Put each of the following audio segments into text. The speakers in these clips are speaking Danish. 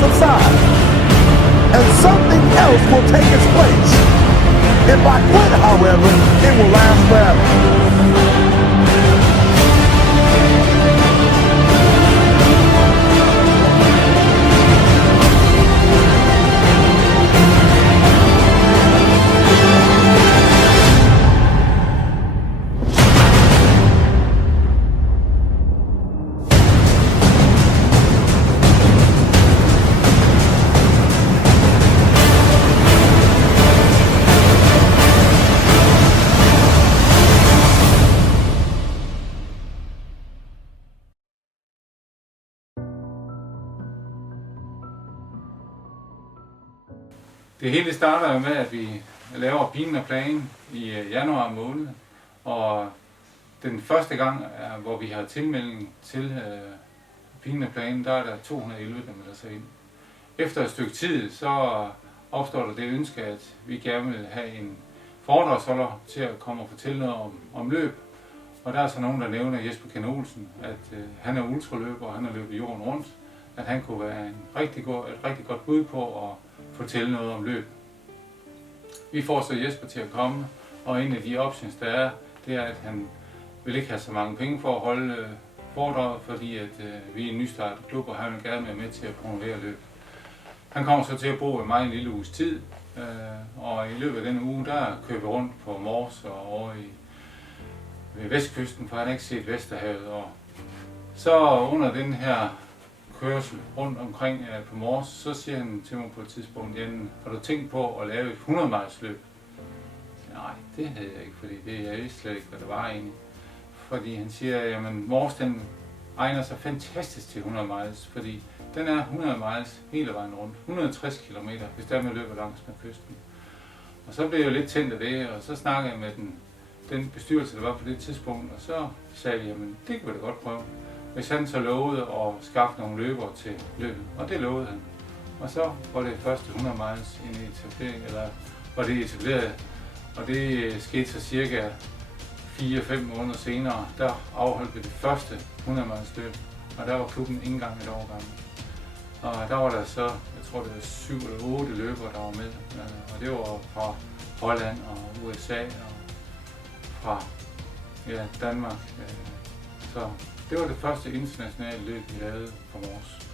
subside, and something else will take its place. If I quit, however, it will last forever. Det hele starter jo med, at vi laver Pigen og Plagen i januar måned, og den første gang, hvor vi har tilmelding til Pigen og Plagen, der er der 211, der melder sig ind. Efter et stykke tid, så opstår der det ønske, at vi gerne vil have en foredragsholder til at komme og fortælle noget om løb. Og der er så nogen, der nævner Jesper Kjær Olsen, at han er ultraløber, og han har løbet jorden rundt, at han kunne være et rigtig godt bud på at fortælle noget om løb. Vi får så Jesper til at komme, og en af de options, der er, det er, at han vil ikke have så mange penge for at holde foredraget, fordi at vi er en nystartet klub, og han vil gerne være med til at promovere løb. Han kommer så til at bo i mig en lille uges tid, og i løbet af den uge, der kører vi rundt på Mors og over ved Vestkysten, for han har ikke set Vesterhavet. Og så under den her kørsel rundt omkring på Mors, så siger han til mig på et tidspunkt, Jan, har du tænkt på at lave et 100 miles løb? Nej, det havde jeg ikke, fordi jeg vidste slet ikke, hvad der var egentlig. Fordi han siger, jamen Mors, den egner sig fantastisk til 100 miles, fordi den er 100 miles hele vejen rundt, 160 km, hvis der man løber langs med kysten. Og så blev jeg jo lidt tændt af det, og så snakkede jeg med den bestyrelse, der var på det tidspunkt, og så sagde vi, jamen det kunne vi da godt prøve. Hvis han så lovede at skaffe nogle løbere til løbet, og det lovede han. Og så var det første 100 miles i en etablering, eller var det etableret, og det skete så cirka 4-5 måneder senere, der afholdt vi det første 100 miles løb, og der var klubben ikke engang et år gammel. Og der var der så, jeg tror det var 7 eller 8 løbere, der var med, og det var fra Holland og USA og fra Danmark. Så det var det første internationale løb, vi lavede på Mors.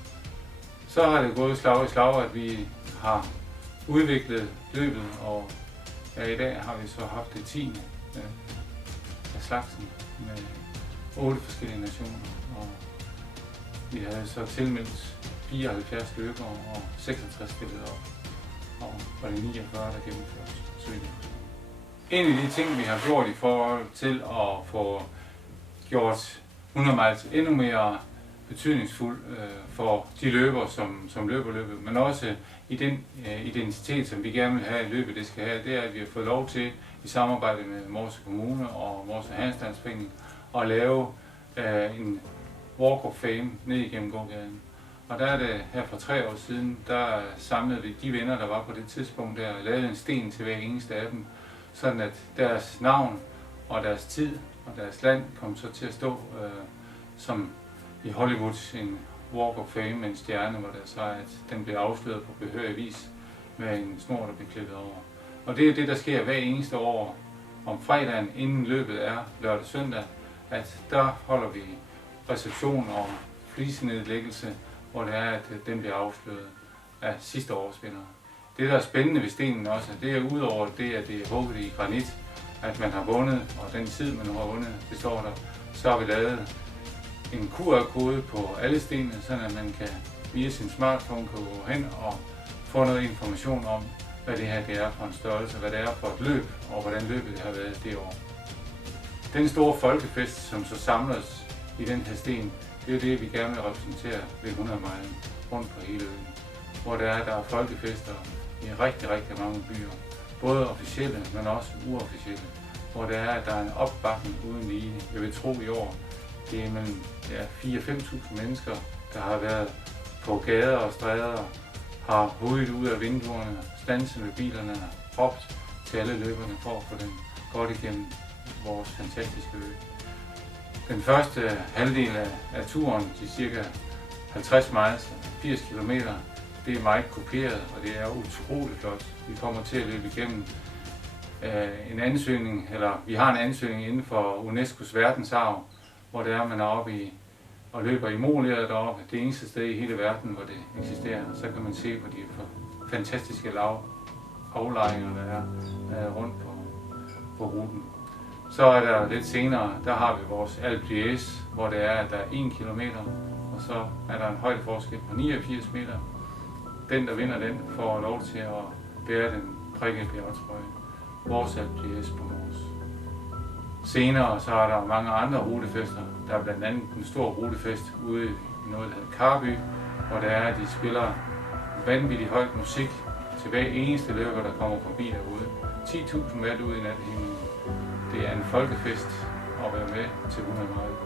Så har det gået slag i slag, at vi har udviklet løbet, og i dag har vi så haft det 10. af slagsen med 8 forskellige nationer. Og vi havde så tilmeldt 74 løbere og 66 stillet op, og var det 49, der gennemførte søgningen. En af de ting, vi har gjort i forhold til at få gjort 100 miles endnu mere betydningsfuld for de løbere, som løber løbet, men også i den identitet, som vi gerne vil have i løbet, det skal have, det er, at vi har fået lov til i samarbejde med Mors Kommune og Mors Handelsstandsforening at lave en Walk of Fame ned igennem gågaden. Og der er det her for 3 år siden, der samlede vi de venner, der var på det tidspunkt, der lavede en sten til hver eneste af dem, sådan at deres navn og deres tid og deres land kom så til at stå som i Hollywood en Walk of Fame med en stjerne, hvor der så at den blev afsløret på behørig vis med en snor, der blev klippet over. Og det er det, der sker hver eneste år om fredagen, inden løbet er lørdag søndag, at der holder vi reception og flisenedlæggelse, hvor det er, at den bliver afsløret af sidste års vinder. Det, der er spændende ved stenen også, det er udover det, at det er hugget i granit, at man har vundet, og den tid, man har vundet, det står der, så har vi lavet en QR-kode på alle stenene, så at man kan via sin smartphone kan gå hen og få noget information om, hvad det her det er for en størrelse, hvad det er for et løb, og hvordan løbet har været det år. Den store folkefest, som så samler os i den her sten, det er det, vi gerne vil repræsentere ved 100 milen rundt på hele øen. Hvor der er folkefester i rigtig mange byer, både officielle, men også uofficielle. Hvor der er en opbakning uden lige. Jeg vil tro i år, det er mellem 4-5.000 mennesker, der har været på gader og stræder, har hovedet ud af vinduerne, standset med bilerne og råbt til alle løberne for at få dem godt igennem vores fantastiske løb. Den første halvdel af turen, de cirka 50 miles, 80 km, det er meget kopieret, og det er utroligt flot. Vi kommer til at løbe igennem en ansøgning, eller vi har en ansøgning inden for UNESCO's verdensarv, hvor det er, man er oppe i og løber i Molière deroppe, det eneste sted i hele verden, hvor det eksisterer. Så kan man se på de fantastiske aflejringer, der er rundt på ruten. Så er der lidt senere, der har vi vores Alpe d'Huez, hvor det er, at der er 1 kilometer, og så er der en højdeforskel på 89 meter. Den, der vinder den, får lov til at bære den prikkede bjergetrøje. Vores Alpe d'Huez på Mors. Senere så er der mange andre rutefester. Der er blandt andet en stor rutefest ude i noget, der hedder Karby, hvor det er, at de spiller vanvittigt højt musik til hver eneste løber, der kommer forbi derude. 10.000 watt ude i nattehimlen. Det er en folkefest at være med til 100 mile.